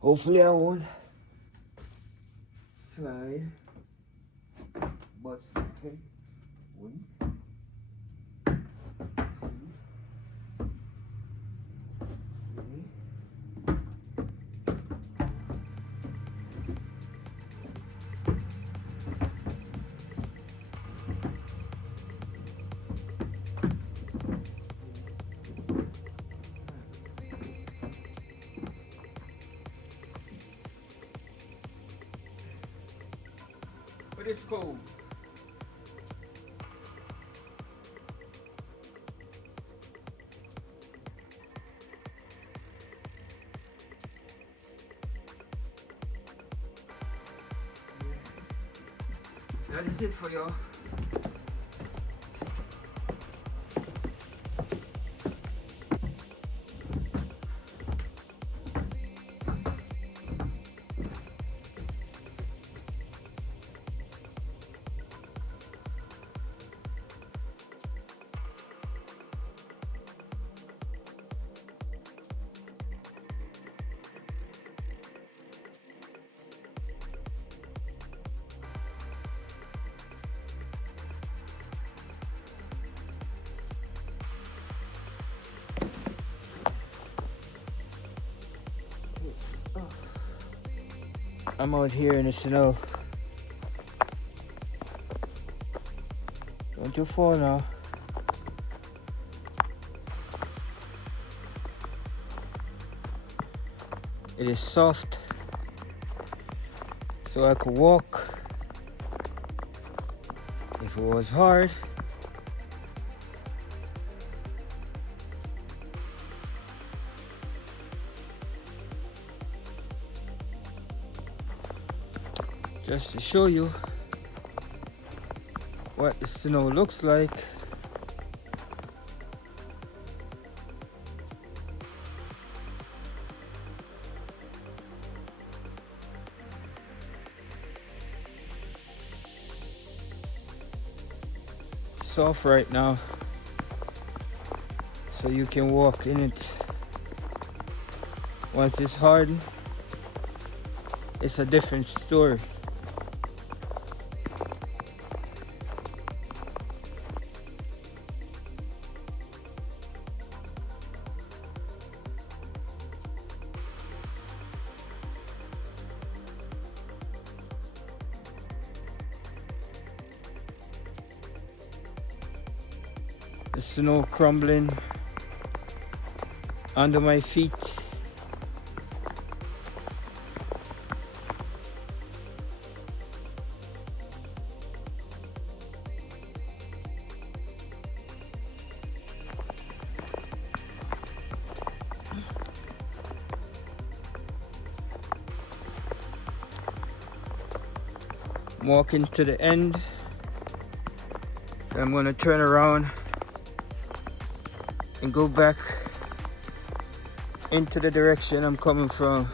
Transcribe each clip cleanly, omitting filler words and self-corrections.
Hopefully I won't slide. But okay. One, two, three. But it's cold. That is it for y'all. I'm out here in the snow. Going too far now. It is soft, so I could walk. If it was hard, just to show you what the snow looks like. Soft right now, so you can walk in it. Once it's hardened, it's a different story. The snow crumbling under my feet. I'm walking to the end. Then I'm gonna turn around and go back into the direction I'm coming from.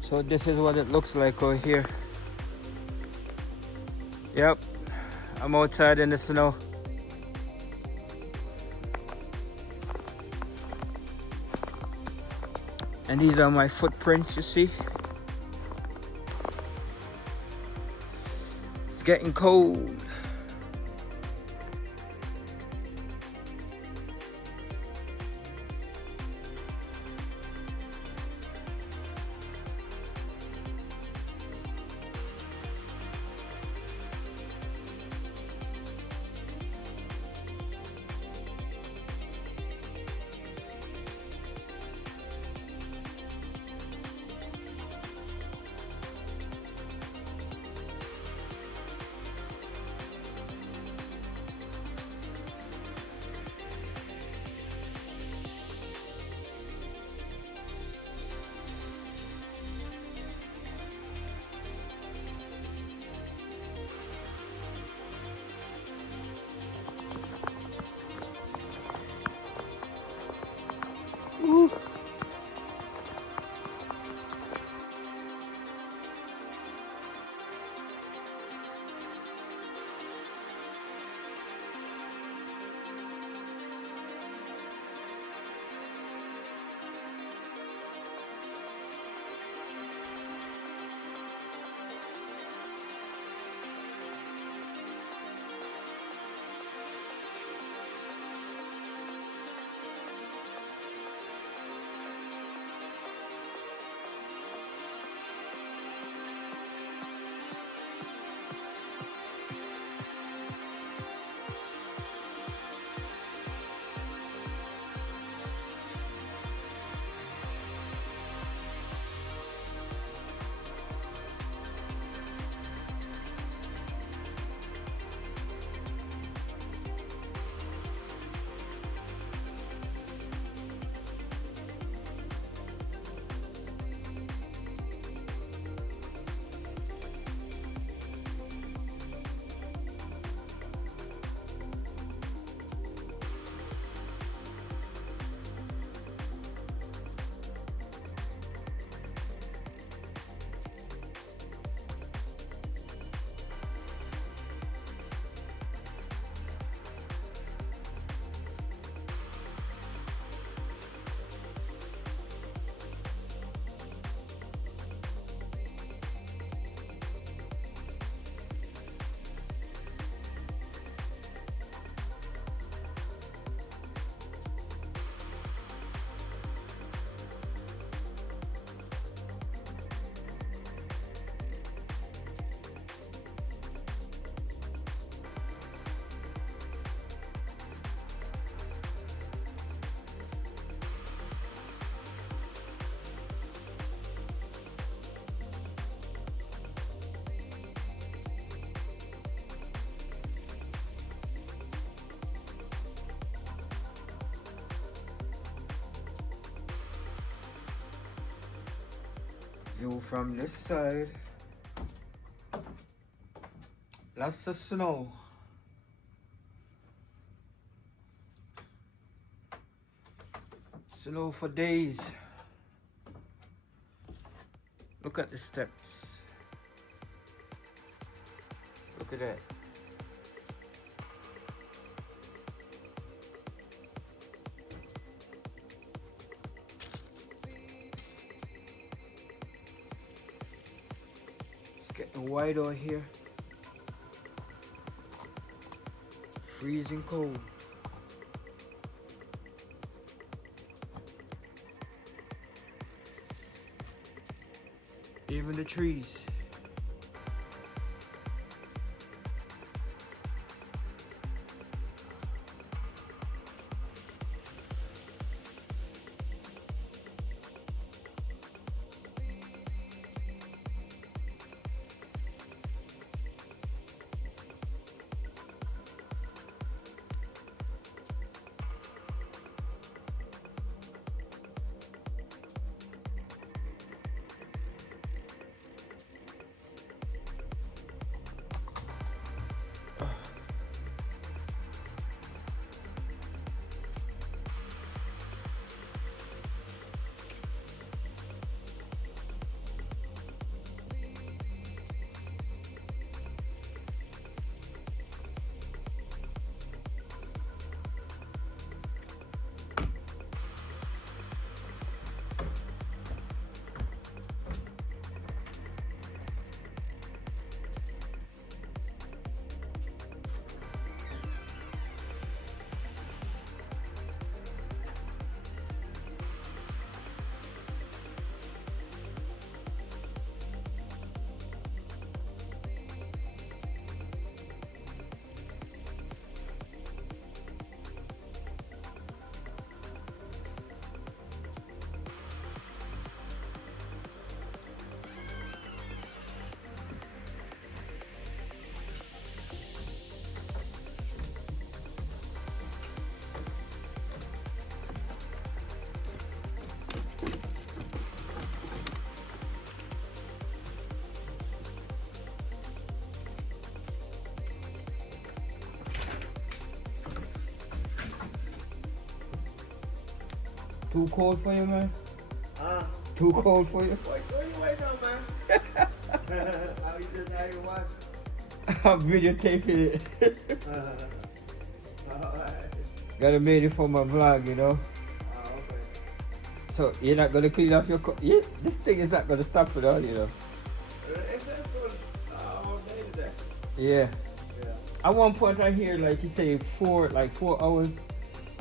So this is what it looks like over here. Yep, I'm outside in the snow. And these are my footprints, you see. It's getting cold. View from this side. Lots of snow. Snow for days. Look at the steps. Look at that. It's getting white out here. Freezing cold. Even the trees. Too cold for you, man? Too cold for you? What you waiting on, man? How you just how you watch? I'm videotaping it. Alright. Gotta make it for my vlog, you know? Oh, okay. So you're not gonna clean off your yeah, this thing is not gonna stop for all, you know? It's just for all day today. Yeah. Yeah. At one point I hear like you say 4 hours,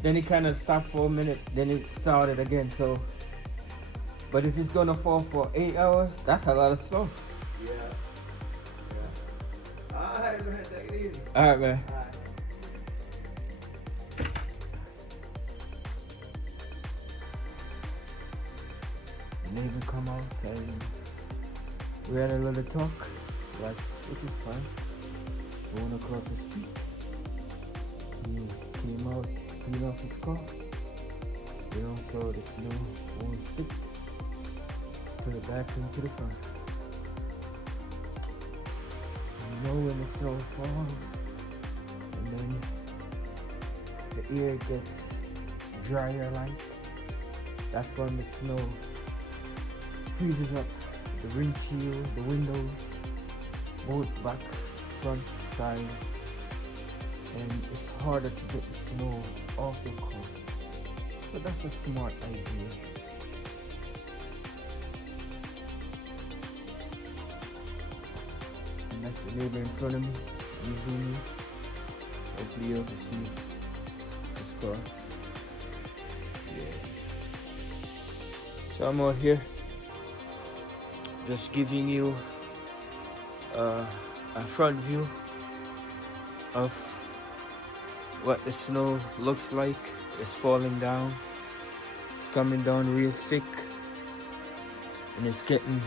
then it kind of stopped for a minute, then it started again. So, but if it's gonna fall for 8 hours, that's a lot of snow. Yeah. Yeah. Alright, man, take it easy. All right, man. Alright. Neighbor come out and we had a little talk, which is fine. Going across the street. He came out, cleaned off his car. You know, so the snow won't stick to the back and to the front. You know when the snow falls and then the air gets drier like, that's when the snow freezes up the windshield, the windows, both back, front, side, and it's harder to get the snow off your car. So that's a smart idea. And that's the neighbor in front of me. I'm zooming. Hopefully you can see this car. Yeah. So I'm out here just giving you a front view of what the snow looks like. It's falling down. It's coming down real thick, and it's getting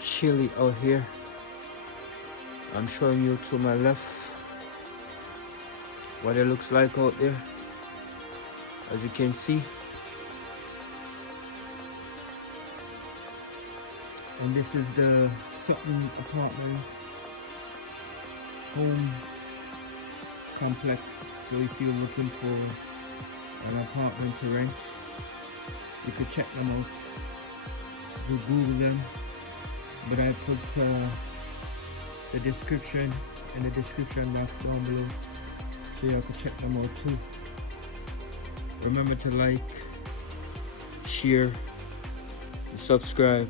chilly out here. I'm showing you to my left what it looks like out there. As you can see, And this is the Sutton apartment homes complex. So if you're looking for an apartment to rent, you could check them out. You Google them, but I put the description in the description box down below, so you can check them out too. Remember to like, share, and subscribe.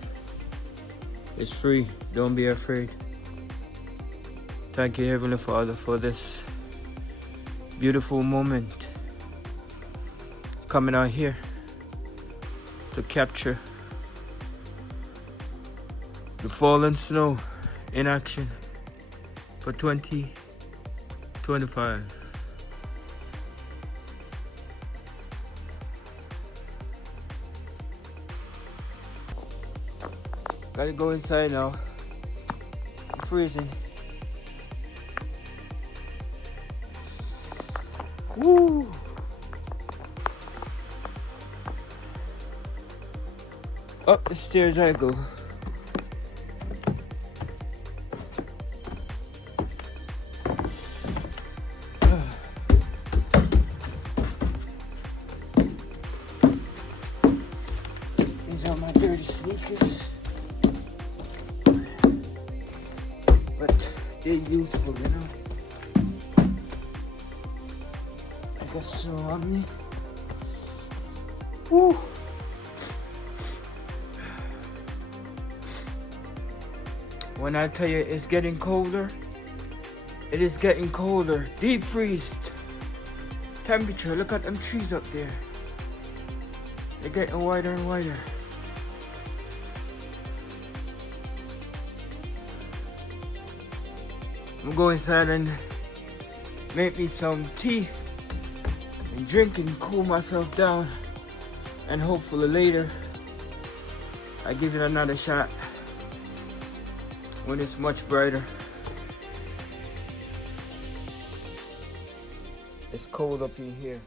It's free. Don't be afraid. Thank you, Heavenly Father, for this beautiful moment coming out here to capture the fallen snow in action for 2025. Gotta go inside now. I'm freezing. Woo! Up the stairs I go. These are my dirty sneakers, but they're useful, you know. I got snow on me. Woo! When I tell you it's getting colder, it is getting colder. Deep freeze temperature. Look at them trees up there. They're getting wider and wider. I'm going inside and make me some tea and drink and cool myself down, and hopefully later I give it another shot when it's much brighter. It's cold up in here.